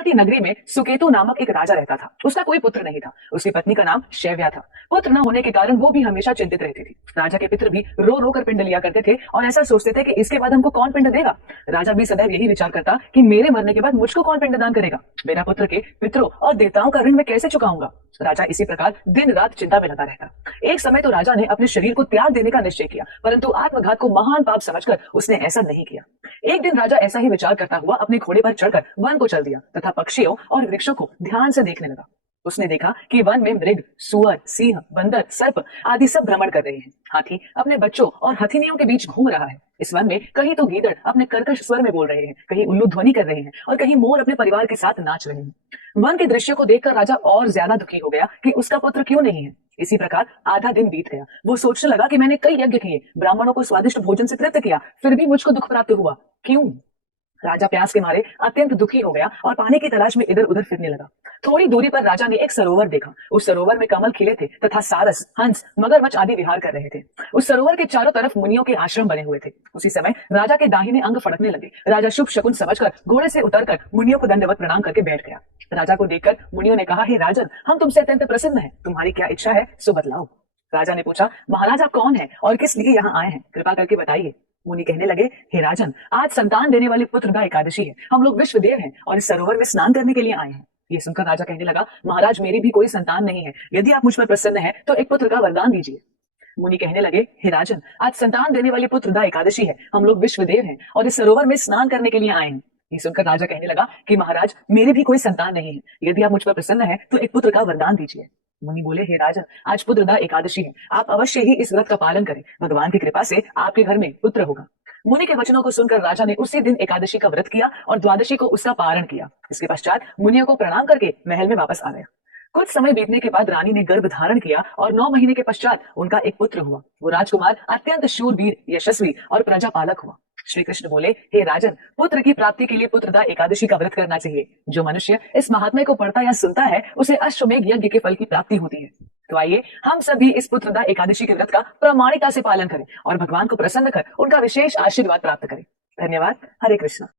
अमरावती नगरी में सुकेतु नामक एक राजा रहता था। उसका कोई पुत्र नहीं था। उसकी पत्नी का नाम शैव्या था। पुत्र न होने के कारण वो भी हमेशा चिंतित रहती थी। राजा के पितर भी रो रो कर पिंड लिया करते थे और ऐसा सोचते थे कि इसके बाद हमको कौन पिंड देगा। राजा भी सदैव यही विचार करता कि मेरे मरने के बाद मुझको कौन पिंडदान करेगा, मेरा पुत्र के पितरों और देवताओं का ऋण मैं कैसे चुकाऊंगा। राजा इसी प्रकार दिन रात चिंता में लगा रहता। एक समय तो राजा ने अपने शरीर को त्याग देने का निश्चय किया, परंतु आत्मघात को महान पाप समझकर उसने ऐसा नहीं किया। एक दिन राजा ऐसा ही विचार करता हुआ अपने घोड़े पर चढ़कर वन को चल दिया तथा पक्षियों और वृक्षों को ध्यान से देखने लगा। उसने देखा कि वन में मृग, सुअर, सिंह, बंदर, सर्प आदि सब भ्रमण कर रहे हैं। हाथी अपने बच्चों और हथिनियों के बीच घूम रहा है। इस वन में कहीं तो गीदड़ अपने कर्कश स्वर में बोल रहे हैं, कहीं उल्लू ध्वनि कर रहे हैं और कहीं मोर अपने परिवार के साथ नाच रहे हैं। वन के दृश्य को देखकर राजा और ज्यादा दुखी हो गया कि उसका पुत्र क्यों नहीं है। इसी प्रकार आधा दिन बीत गया। वो सोचने लगा कि मैंने कई यज्ञ किए, ब्राह्मणों को स्वादिष्ट भोजन से तृप्त किया, फिर भी मुझको दुख प्राप्त हुआ, क्यों। राजा प्यास के मारे अत्यंत दुखी हो गया और पानी की तलाश में इधर उधर फिरने लगा। थोड़ी दूरी पर राजा ने एक सरोवर देखा। उस सरोवर में कमल खिले थे तथा सारस, हंस, मगरमच्छ आदि विहार कर रहे थे। उस सरोवर के चारों तरफ मुनियों के आश्रम बने हुए थे। उसी समय राजा के दाहिने अंग फड़कने लगे। राजा शुभ शकुन समझकर घोड़े से उतरकर मुनियों को दंडवत प्रणाम करके बैठ गया। राजा को देखकर मुनियों ने कहा, हे राजन, हम तुमसे अत्यंत प्रसन्न हैं, तुम्हारी क्या इच्छा है सो बतलाओ। राजा ने पूछा, महाराज आप कौन है और किस लिए यहाँ आए हैं, कृपा करके बताइए। मुनि कहने लगे, हे राजन, आज संतान देने वाले पुत्र का एकादशी है। हम लोग विश्वदेव हैं और इस सरोवर में स्नान करने के लिए आए हैं। ये सुनकर राजा कहने लगा, महाराज मेरी भी कोई संतान नहीं है। यदि आप मुझ पर प्रसन्न हैं तो एक पुत्र का वरदान दीजिए। मुनि कहने लगे, हे राजन, आज संतान देने वाले पुत्र का एकादशी है। हम लोग विश्वदेव हैं और इस सरोवर में स्नान करने के लिए आए हैं। ये सुनकर राजा कहने लगा कि महाराज मेरी भी कोई संतान नहीं है। यदि आप मुझ पर प्रसन्न हैं तो एक पुत्र का वरदान दीजिए। मुनि बोले, हे राजन, आज पुत्रदा एकादशी है। आप अवश्य ही इस व्रत का पालन करें। भगवान की कृपा से आपके घर में पुत्र होगा। मुनि के वचनों को सुनकर राजा ने उसी दिन एकादशी का व्रत किया और द्वादशी को उसका पारण किया। इसके पश्चात मुनियों को प्रणाम करके महल में वापस आ गया। कुछ समय बीतने के बाद रानी ने गर्भ धारण किया और 9 महीने के पश्चात उनका एक पुत्र हुआ। वो राजकुमार अत्यंत शूरवीर, यशस्वी और प्रजापालक हुआ। श्री कृष्ण बोले, हे राजन, पुत्र की प्राप्ति के लिए पुत्रदा एकादशी का व्रत करना चाहिए। जो मनुष्य इस महात्म्य को पढ़ता या सुनता है उसे अश्वमेघ यज्ञ के फल की प्राप्ति होती है। तो आइए हम सभी इस पुत्रदा एकादशी के व्रत का प्रामाणिकता से पालन करें और भगवान को प्रसन्न कर उनका विशेष आशीर्वाद प्राप्त करें। धन्यवाद। हरे कृष्ण।